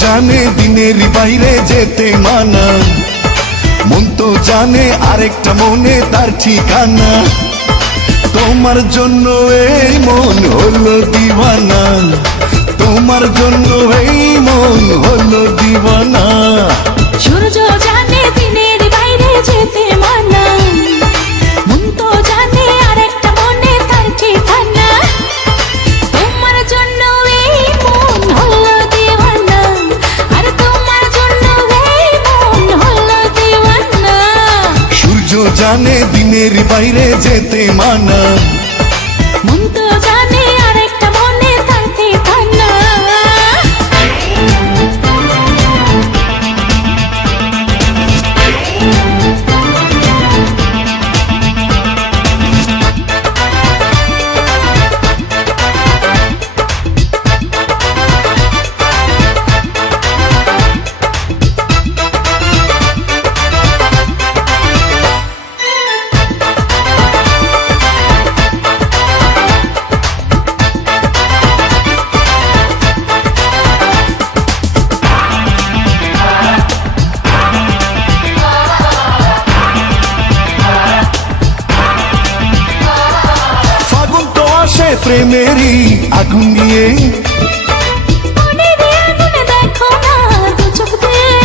জানে দিনের বাইরে যেতে মানা, মন তো জানে আরেকটা মনে তার ঠিকানা। তোমার জন্য এই মন হলো দিওয়ানা, তোমার জন্য এই মন হলো দিওয়ানা। সূর্য জানে দিনের বাইরে যেতে মানা, মন তো জানে আরেকটা মনে তার ঠিকানা। তোমার জন্য এই মন হলো দিওয়ানা, আর তোমার জন্য এই মন হলো দিওয়ানা। সূর্য জানে দিনের বাইরে যেতে মানা, মন তো জানে আরেকটা মনে তার ঠিকানা। প্রেমেরই আগুন নিয়ে, দেখো না দু চোখ দিয়ে।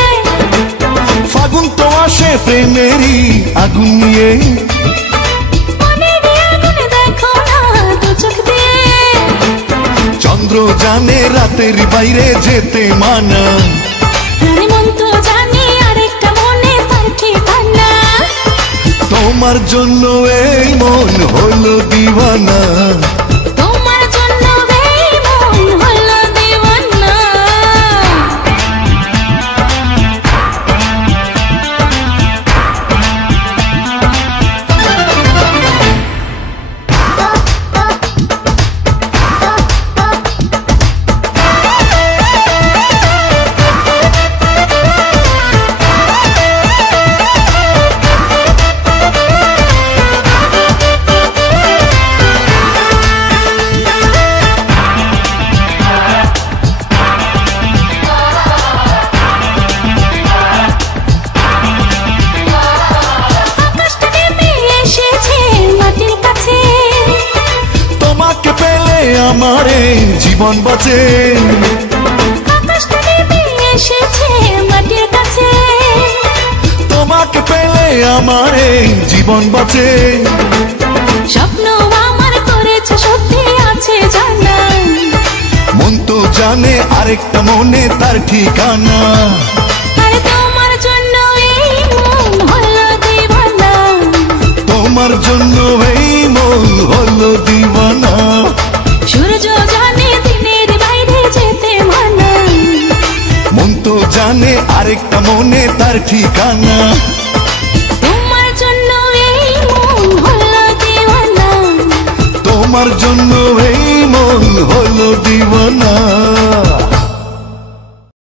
ফাগুন তো আসে প্রেমেরই আগুন নিয়ে, দেখো না দু চোখ দিয়ে। চন্দ্র জানে রাতের বাইরে যেতে মানা, মন তো জানে আরেকটা মনে তার ঠিকানা। তোমার জন্য এই মন হলো দিওয়ানা, তোমার জন্য এই মন হলো দিওয়ানা। আমারে জীবন বাঁচে, আকাশটা নেমে এসেছে মাটির কাছে। তোমাকে পেলে আমারে জীবন বাঁচে। স্বপ্ন আমার করেছে সত্যি আছে জানা, মন তো জানে আরেকটা মনে তার ঠিকানা। আরে তোমার জন্য এই মন হলো দিওয়ানা, তোমার জন্য এই মন হলো দিওয়ানা। সূর্য জানে দিনের বাইরে যেতে মানা, মন তো জানে আরেকটা মনে তার ঠিকানা। তোমার জন্য এই মন হলো দিওয়ানা, তোমার জন্য এই মন হলো দিওয়ানা।